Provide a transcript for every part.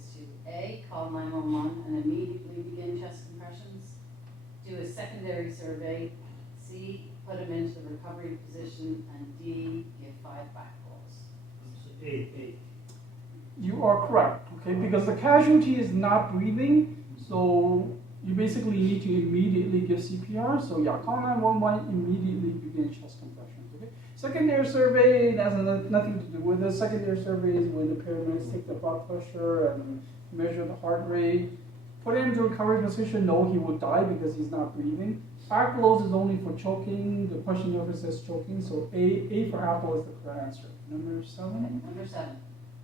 is to A, call 911 and immediately begin chest compressions, do a secondary survey, C, put him into the recovery position, and D, give 5 back calls. A. You are correct, okay? Because the casualty is not breathing, so you basically need to immediately give CPR. So yeah, call 911, immediately begin chest compressions, okay? Secondary survey, that has nothing to do with it. Secondary survey is when the paramedics take the blood pressure and measure the heart rate. Put him into recovery position, no, he will die because he's not breathing. Back blows is only for choking. The question never says choking, so A for apple is the correct answer. Number 7? Okay, number 7.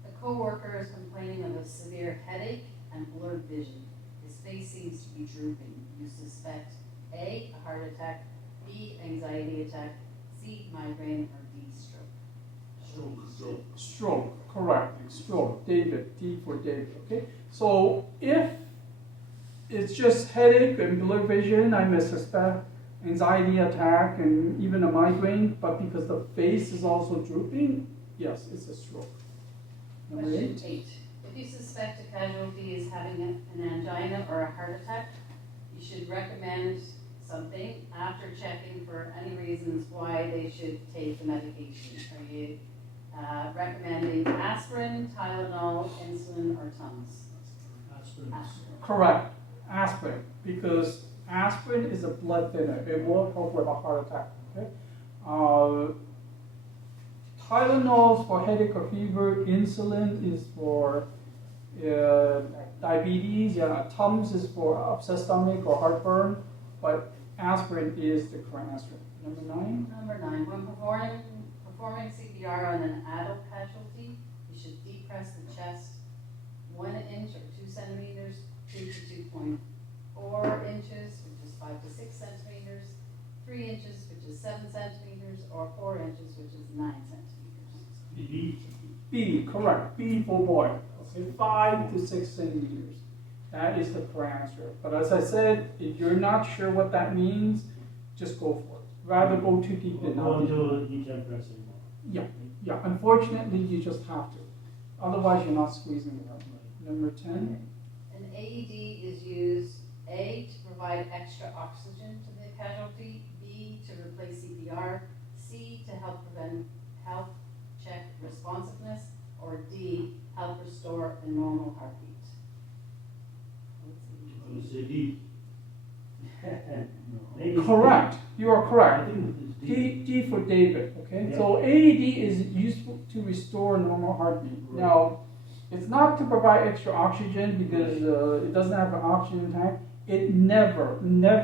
The co-worker is complaining of a severe headache and blurred vision. His face seems to be drooping. You suspect A, a heart attack, B, anxiety attack, C, migraine, or D, stroke. Stroke, correct. Stroke. David, D for David, okay? So if it's just headache and blurred vision, I may suspect anxiety attack and even a migraine, but because the face is also drooping, yes, it's a stroke. Number Question 8. 8. If you suspect a casualty is having an angina or a heart attack, you should recommend something after checking for any reasons why they should take the medication. Are you recommending aspirin, Tylenol, insulin, or Tums? Aspirin. Correct. Aspirin, because aspirin is a blood thinner. It will help with a heart attack. Okay. Tylenol is for headache or fever. Insulin is for diabetes. Yeah, Tums is for upset stomach or heartburn. But aspirin is the correct answer. Number 9. Number 9. When performing CPR on an adult casualty, you should depress the chest 1 inch or 2 centimeters, 2 to 2.4 inches, which is 5 to 6 centimeters, 3 inches, which is 7 centimeters, or 4 inches, which is 9 centimeters. B, correct. B for boy. Okay, 5 to 6 centimeters. That is the correct answer. But as I said, if you're not sure what that means, just go for it. Rather go too deep than not deep. You can't press anymore. Yeah. Unfortunately, you just have to. Otherwise, you're not squeezing it out. Number 10. An AED is used, A, to provide extra oxygen to the casualty, B, to replace CPR, C, to help check responsiveness, or D, help restore a normal heartbeat. I'm going to say D. No. Correct. You are I correct. think it's D. D for David. Okay. Yeah. So AED is useful to restore normal heartbeat. Right. Now, it's not to provide extra oxygen because it doesn't have an oxygen tank. It never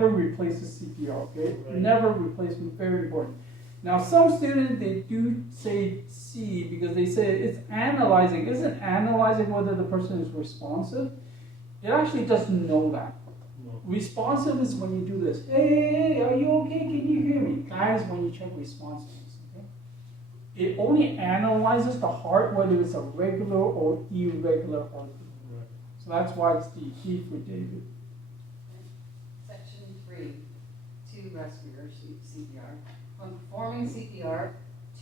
replaces CPR. Okay. Right. Never replacement. Very important. Now, some students, they do say C because they say it's analyzing. Isn't analyzing whether the person is responsive? It actually doesn't know that. No. Responsive is when you do this. Hey, are you okay? Can you hear me? That is when you check responsiveness. Okay? It only analyzes the heart, whether it's a regular or irregular heartbeat. Right. So that's why it's D. D for David. Section 3, 2 rescuer CPR. When performing CPR,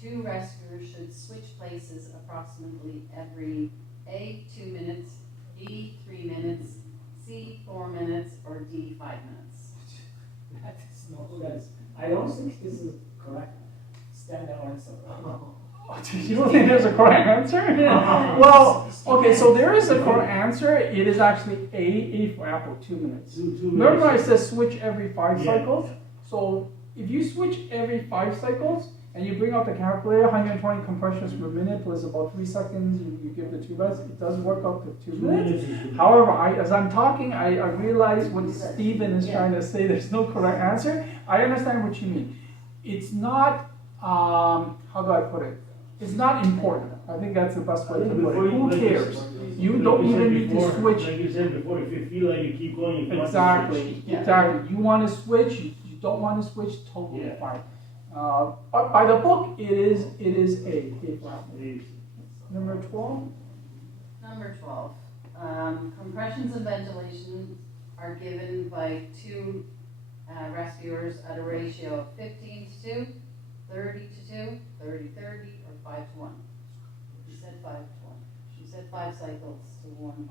2 rescuers should switch places approximately every A, 2 minutes, B, 3 minutes, C, 4 minutes, or D, 5 minutes. That is no sense. I don't think this is correct standard answer. You don't think there's a correct answer? Well, okay, so there is a correct answer. It is actually A for apple, 2 minutes. Two Remember I minutes. said switch every 5 Yeah. cycles? So if you switch every 5 cycles and you bring out the calculator, 120 compressions per minute was about 3 seconds, you give the 2 breaths, it does work up to 2 minutes. is However, as I'm talking, I realize what Stephen is trying to say, there's no correct answer. I understand what you mean. It's not, how do I put it? It's not important. I think that's the best way to put it. Who cares? You don't even need to switch. Like you said before, if you feel like you keep going, you Exactly. You want to switch, you don't want to switch, totally Yeah. fine. But by the book, it is A for apple. Number 12. Number 12. Compressions and ventilation are given by 2 rescuers at a ratio of 15 to 2, 30 to 2, 30-30, or 5 to 1. She said 5 to 1. She's said 5 cycles to 1.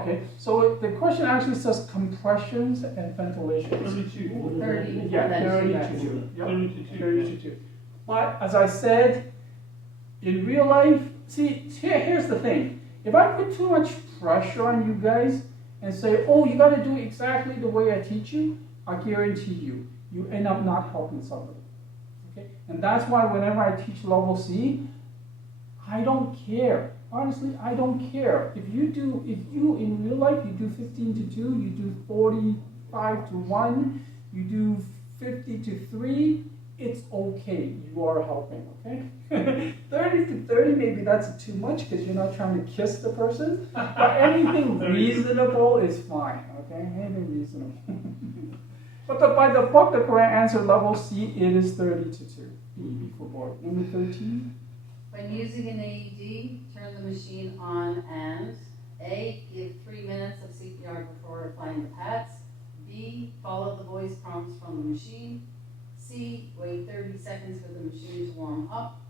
Okay, so the question actually says compressions and ventilations. 32. 30. Yeah, and then 30 2 to reps. 2. Yep. 30 to 2. 30 to 2. But as I said, in real life, here's the thing. If I put too much pressure on you guys and say, oh, you got to do exactly the way I teach you, I guarantee you end up not helping somebody. Okay? And that's why whenever I teach level C, I don't care. Honestly, I don't care. If you in real life, you do 15 to 2, you do 45 to 1, you do 50 to 3, it's okay. You are helping, okay? 30 to 30, maybe that's too much because you're not trying to kiss the person. But anything reasonable is fine, okay? Anything reasonable. But by the book, the correct answer, level C, it is 30 to 2. B for boy. Number 13. When using an AED, turn the machine on and A, give 3 minutes of CPR before applying the pads. B, follow the voice prompts from the machine. C, wait 30 seconds for the machine to warm up.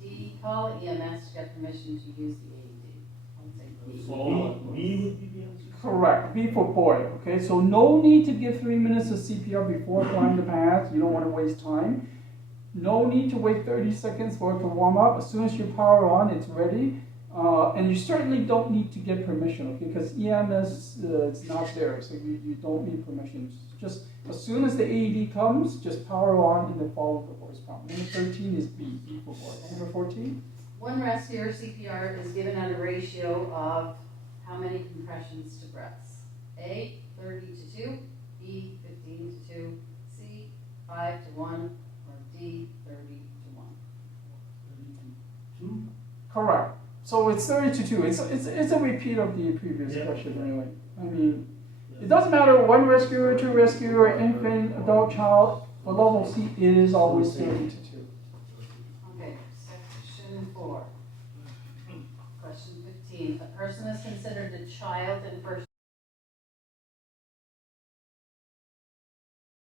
D, call EMS to get permission to use the AED. I'll say B. So B would be the answer. Correct. B for boy. Okay, so no need to give 3 minutes of CPR before applying the pads. You don't want to waste time. No need to wait 30 seconds for it to warm up. As soon as you power on, it's ready. And you certainly don't need to get permission, okay? Because EMS is not there, so you don't need permission. Just as soon as the AED comes, just power on and then follow the voice prompt. Number 13 is B for boy. Number 14? One rescue CPR is given at a ratio of how many compressions to breaths? A, 30 to 2, B, 15 to 2, C, 5 to 1, or D, 30 to 1. 2. Correct. So it's 30 to 2. It's a repeat of the previous Yeah. question anyway. I mean, it doesn't matter one rescuer, two rescuer, infant, adult, child. For level C, it is always 30 to 2. Okay, section 4. Question 15. A person is considered a child in first